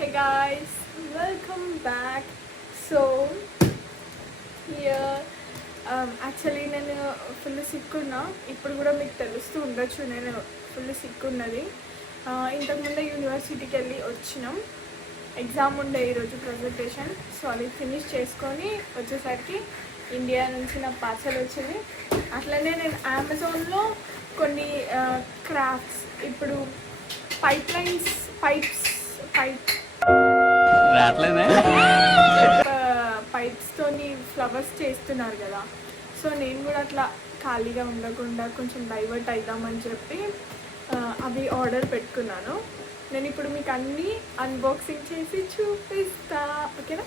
Hey guys, welcome back. So here actually నేను full sick ఉన్నా. ఇప్పుడు కూడా మీకు తెలుస్తూ ఉండొచ్చు నేను ఫుల్ సిక్ ఉన్నది. ఇంతకుముందే యూనివర్సిటీకి వెళ్ళి వచ్చినాం. ఎగ్జామ్ ఉండే ఈరోజు ప్రజెంటేషన్. సో అది ఫినిష్ చేసుకొని వచ్చేసరికి ఇండియా నుంచి నా పార్సల్ వచ్చింది. అట్లనే నేను అమెజాన్లో కొన్ని క్రాఫ్ట్స్ ఇప్పుడు పైప్స్ తోని ఫ్లవర్స్ చేస్తున్నారు కదా. సో నేను కూడా అట్లా ఖాళీగా ఉండకుండా కొంచెం డైవర్ట్ అవుదామని చెప్పి అవి ఆర్డర్ పెట్టుకున్నాను. నేను ఇప్పుడు మీకు అన్నీ అన్బాక్సింగ్ చేసి చూపిస్తా, ఓకేనా?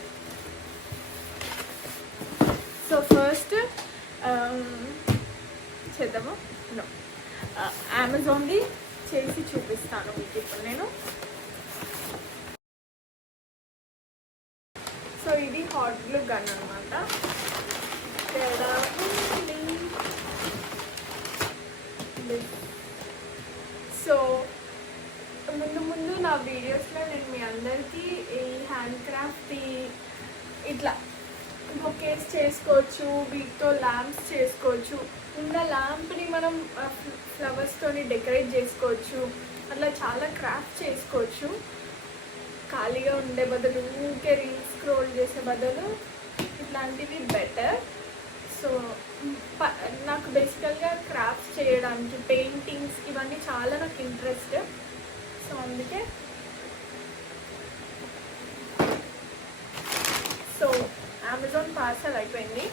సో ఫస్ట్ చేద్దాము. అమెజాన్ది చేసి చూపిస్తాను మీకు ఇప్పుడు నేను. సో ఇది హాట్ గ్లూ గన్ అనమాట. సో ముందు నా వీడియోస్లో నేను మీ అందరికీ ఈ హ్యాండ్ క్రాఫ్ట్ ఇట్లా బొకేస్ చేసుకోవచ్చు, వీటితో ల్యాంప్స్ చేసుకోవచ్చు, ఉన్న ల్యాంప్ని మనం ఫ్లవర్స్తోని డెకరేట్ చేసుకోవచ్చు, అట్లా చాలా క్రాఫ్ట్ చేసుకోవచ్చు. ఖాళీగా ఉండే బదులు ఊరికే రీల్స్ స్క్రోల్ చేసే బదులు ఇట్లాంటివి బెటర్. సో నాకు బేసికల్గా క్రాఫ్ట్స్ చేయడానికి, పెయింటింగ్స్ ఇవన్నీ చాలా నాకు ఇంట్రెస్ట్. సో అందుకే సో అమెజాన్ పార్సల్ అయిపోయింది.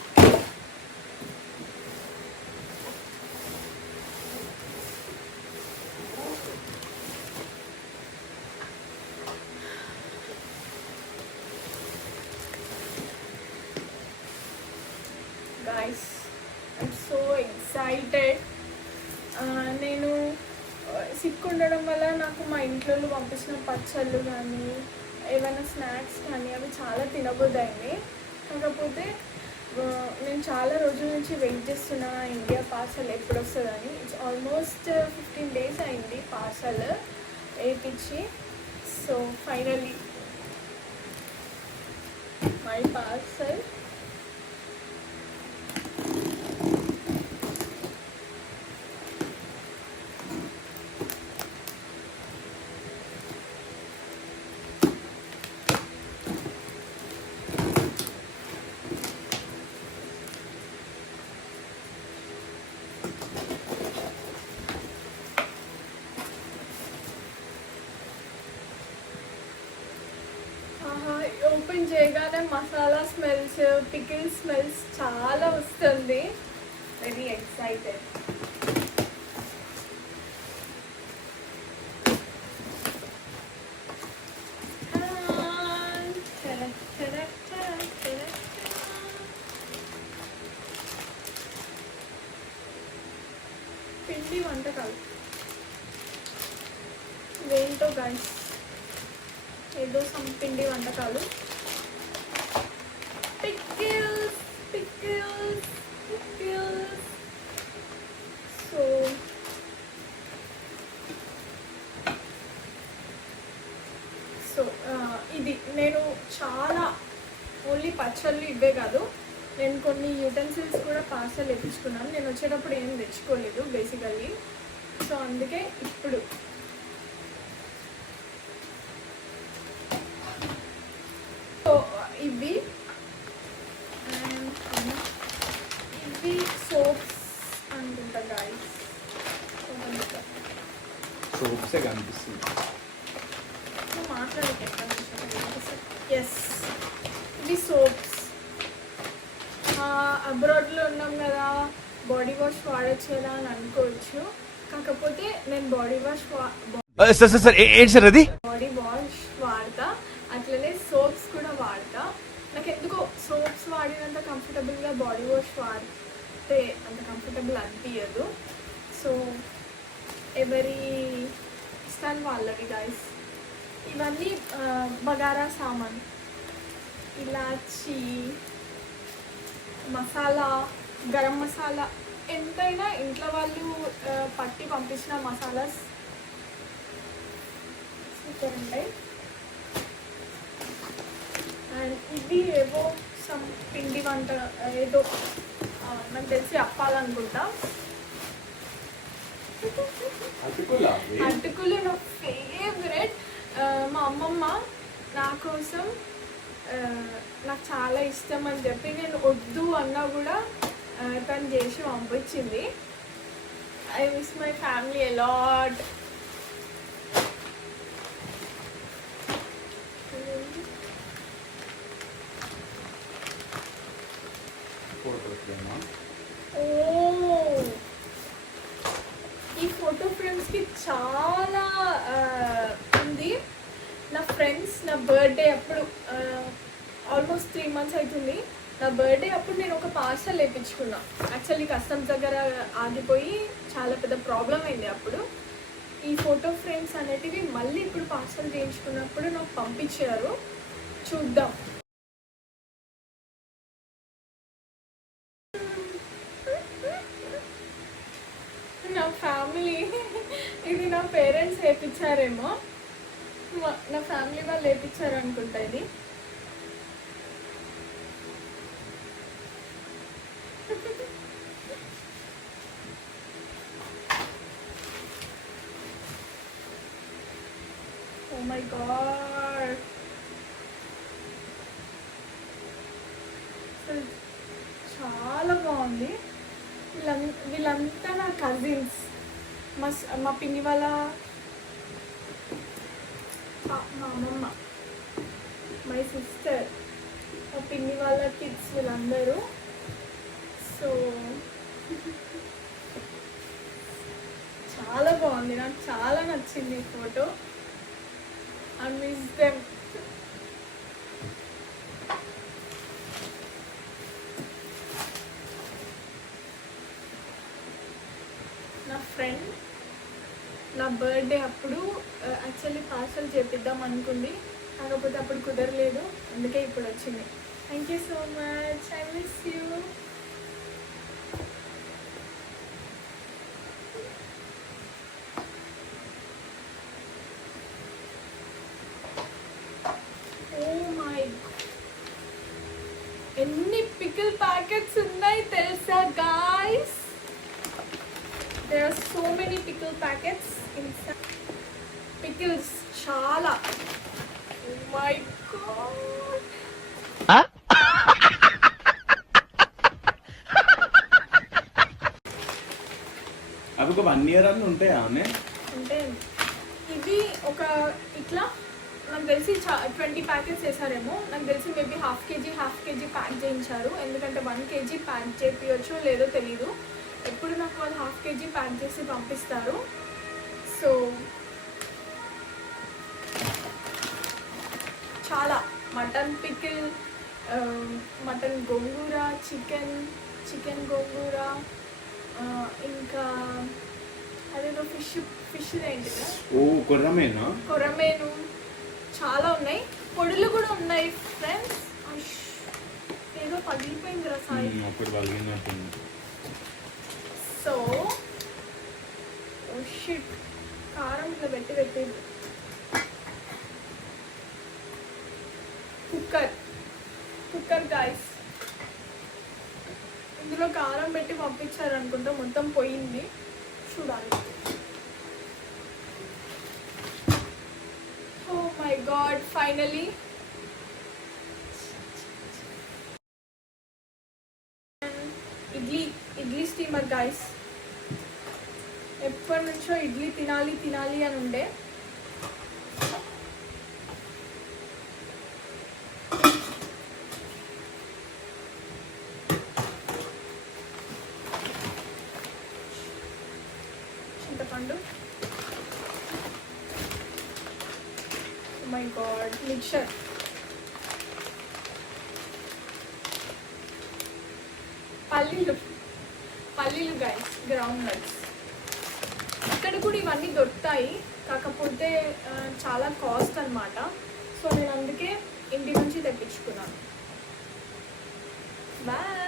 Guys, I'm so excited. నేను సిక్ ఉండడం వల్ల నాకు మా ఇంట్లో పంపించిన పచ్చళ్ళు కానీ ఏమైనా స్నాక్స్ కానీ అవి చాలా తినబుద్దయింది. కాకపోతే నేను చాలా రోజుల నుంచి వెయిట్ చేస్తున్నా ఇండియా పార్సల్ ఎప్పుడు వస్తుందని. ఇట్స్ ఆల్మోస్ట్ 15 days అయింది పార్సల్ వేయించి. So finally my parcel. Open చేయగానే మసాలా స్మెల్స్, పికిల్ స్మెల్స్ చాలా వస్తుంది. Very excited. పిండి వంటకాలు ఇవేంటో గైస్, ఏదో పిండి వంటకాలు. Pickles pickles pickles. So so ఇది నేను చాలా ఓన్లీ పచ్చళ్ళు ఇవే కాదు, నేను కొన్ని యూటెన్సిల్స్ కూడా పార్సల్ తెప్పించుకున్నాను. నేను వచ్చేటప్పుడు ఏం తెచ్చుకోలేదు బేసికల్లీ. సో అందుకే ఇప్పుడు ఇవి సోప్స్ అనుకుంటా గాయస్. సోప్సే కనిపిస్తుంది. మాట్లాడక ఎస్, ఇవి సోప్స్. అబ్రాడ్లో ఉన్నాం కదా, బాడీ వాష్ వాడచ్చు కదా అని అనుకోవచ్చు. కాకపోతే నేను బాడీ వాష్ వాడతా, అట్లనే సోప్స్ కూడా వాడతా. నాకు ఎందుకో సోప్స్ వాడినంత కంఫర్టబుల్గా బాడీ వాష్ వాడితే అంత కంఫర్టబుల్ అనిపించదు. సో ఎవరి ఇష్టాలు వాళ్ళవి గైస్. ఇవన్నీ బగారా సామాన్, ఇలాచి, మసాలా, గరం మసాలా, ఎంతైనా ఇంట్లో వాళ్ళు పట్టి పంపించిన మసాలాస్ సూపర్ ఉంటాయి. ఇవి ఏవో సమ్ పిండి వంట ఏదో నాకు తెలిసి అప్పాలనుకుంటా. అటుకులు నా ఫేవరెట్. మా అమ్మమ్మ నా కోసం నాకు చాలా ఇష్టం అని చెప్పి నేను వద్దు అన్నా కూడా తను చేసి పంపించింది. I miss my family a lot. Oh, ఈ ఫోటో ఫ్రేమ్స్కి చాలా ఉంది. నా ఫ్రెండ్స్ నా బర్త్డే అప్పుడు ఆల్మోస్ట్ 3 months అవుతుంది. నా బర్త్డే అప్పుడు నేను ఒక పార్సల్ వేయించుకున్నా. యాక్చువల్లీ కస్టమ్స్ దగ్గర ఆగిపోయి చాలా పెద్ద ప్రాబ్లం అయింది. అప్పుడు ఈ ఫోటో ఫ్రేమ్స్ అనేటివి మళ్ళీ ఇప్పుడు పార్సల్ చేయించుకున్నప్పుడు నాకు పంపించారు. చూద్దాం. నా ఫ్యామిలీ ఇది నా పేరెంట్స్ వేయించారేమో, నా ఫ్యామిలీ వాళ్ళు వేయించారు అనుకుంటా. ఇది ఓ మై గాడ్, చాలా బాగుంది. వీళ్ళంతా నా కజిన్స్. మా పిన్ని వాళ్ళ మా అమ్మమ్మ, మై సిస్టర్, మా పిన్ని వాళ్ళ కిడ్స్ వీళ్ళందరూ. సో చాలా బాగుంది, నాకు చాలా నచ్చింది ఈ ఫోటో. I miss them. నా ఫ్రెండ్ నా బర్త్డే అప్పుడు యాక్చువల్లీ పార్సల్ చేపిద్దాం అనుకుంది, కాకపోతే అప్పుడు కుదరలేదు, అందుకే ఇప్పుడు వచ్చింది. Thank you so much, I miss you. Oh my, ఎన్ని పికిల్ ప్యాకెట్స్ ఉన్నాయి తెలుసా guys? There are so many pickle packets inside. Pickles chala. Oh my god. అవి ఒక 1 year అని ఉంటాయా? అంటే ఇవి ఒక ఇట్లా నాకు తెలిసి 20 ప్యాకెట్స్ వేసారేమో. నాకు తెలిసి మేబీ హాఫ్ కేజీ ప్యాక్ చేయించారు, ఎందుకంటే 1 kg ప్యాక్ చేయించో లేదో తెలీదు. ఎప్పుడు నాకు వాళ్ళు హాఫ్ కేజీ ప్యాక్ చేసి పంపిస్తారు. సో చాలా మటన్ పికిల్, మటన్ గోంగూర, చికెన్ గోంగూర, ఇంకా అదేదో ఫిష్ ఏంటి, కొర్రమేను, చాలా ఉన్నాయి. పొడులు కూడా ఉన్నాయి ఫ్రెండ్స్. ఏదో పగిలిపోయింది రా సాయి. సో షిట్, కారం ఇట్లా పెట్టి కుక్కర్ గాయ్స్, ఇందులో కారం పెట్టి పంపించారు అనుకుంటా, మొత్తం పోయింది. చూడాలి. Oh my god, finally idli steamer guys. ఎప్పటి నుంచో ఇడ్లీ తినాలి అని ఉండే. చింతపండు, మై గాడ్, మిక్చర్, పల్లీలు గైస్, గ్రౌండ్ నట్స్. ఇక్కడ కూడా ఇవన్నీ దొరుకుతాయి, కాకపోతే చాలా కాస్ట్ అన్నమాట. సో నేను అందుకే ఇంటి నుంచి తెప్పించుకున్నాను. బాయ్.